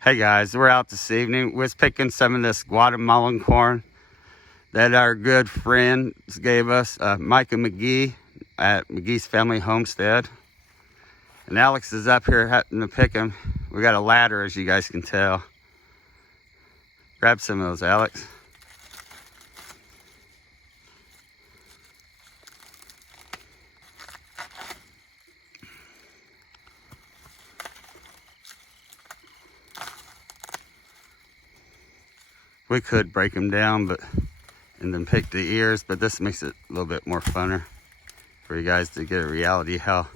Hey guys, we're out this evening. We're picking some of this Guatemalan corn that our good friends gave us, Mike and McGee at McGie's Family Homestead. And Alex is up here having to pick them. We got a ladder, as you guys can tell. Grab some of those, Alex. We could break them down and then pick the ears, but this makes it a little bit more funner for you guys to get a reality how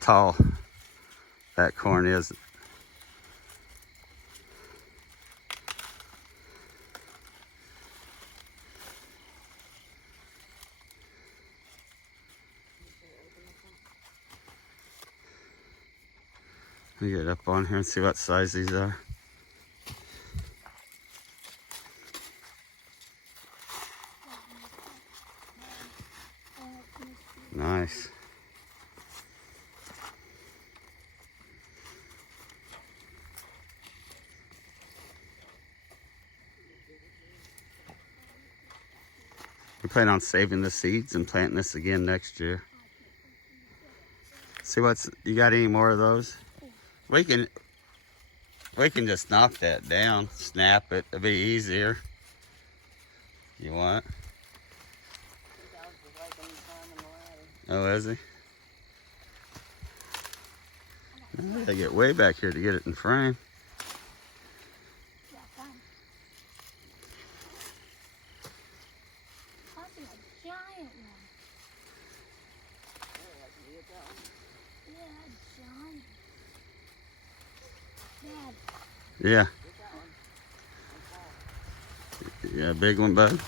tall that corn is. Let me get up on here and see what size these are. Nice. We plan on saving the seeds and planting this again next year. See you got any more of those? We can just knock that down, snap it, it'll be easier. You want? Oh, is he? I gotta get way back here to get it in frame. Yeah. Yeah, big one, bud.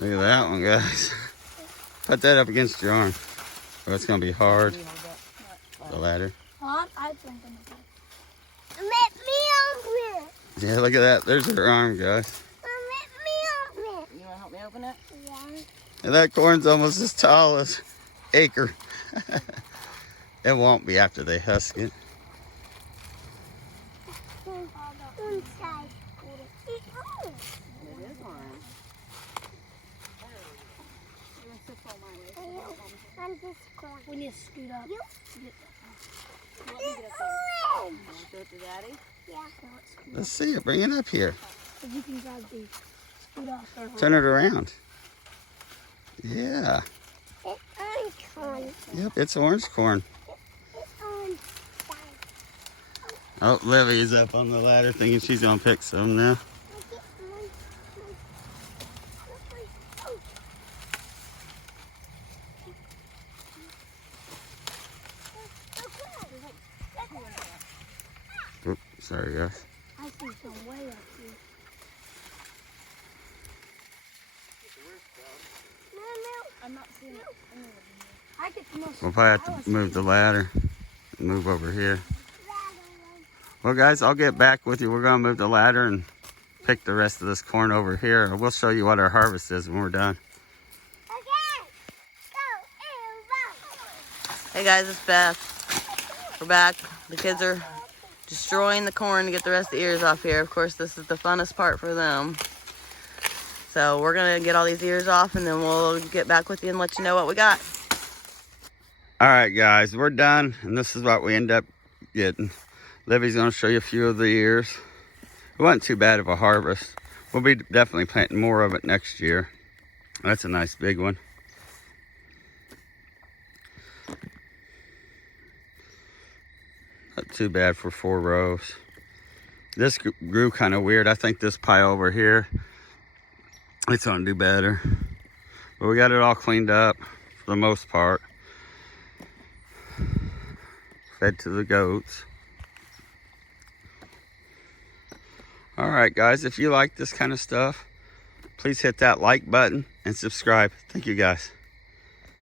Look at that one, guys. Put that up against your arm. Oh, it's gonna be hard. The ladder. Yeah, look at that. There's her arm, guys. You want to help me open it? Yeah. And that corn's almost as tall as acre. It won't be after they husk it. We need to scoot up. Let's see it. Bring it up here. If you can grab the scoot off there. Turn it around. Yeah. It's orange corn. Yep, it's orange corn. It's orange. Oh, Livy is up on the ladder thinking she's going to pick some now. Oops, sorry, guys. I see some way up here. No, I'm not seeing it. I get the most. We'll probably have to move the ladder and move over here. Well, guys, I'll get back with you. We're going to move the ladder and pick the rest of this corn over here. We'll show you what our harvest is when we're done. Hey guys, it's Beth. We're back. The kids are destroying the corn to get the rest of the ears off here. Of course, this is the funnest part for them. So we're going to get all these ears off and then we'll get back with you and let you know what we got. All right, guys, we're done. And this is what we end up getting. Livy's going to show you a few of the ears. It wasn't too bad of a harvest. We'll be definitely planting more of it next year. That's a nice big one. Not too bad for 4 rows. This grew kind of weird. I think this pile over here, it's gonna do better. But we got it all cleaned up for the most part. Fed to the goats. All right, guys, if you like this kind of stuff, please hit that like button and subscribe. Thank you, guys.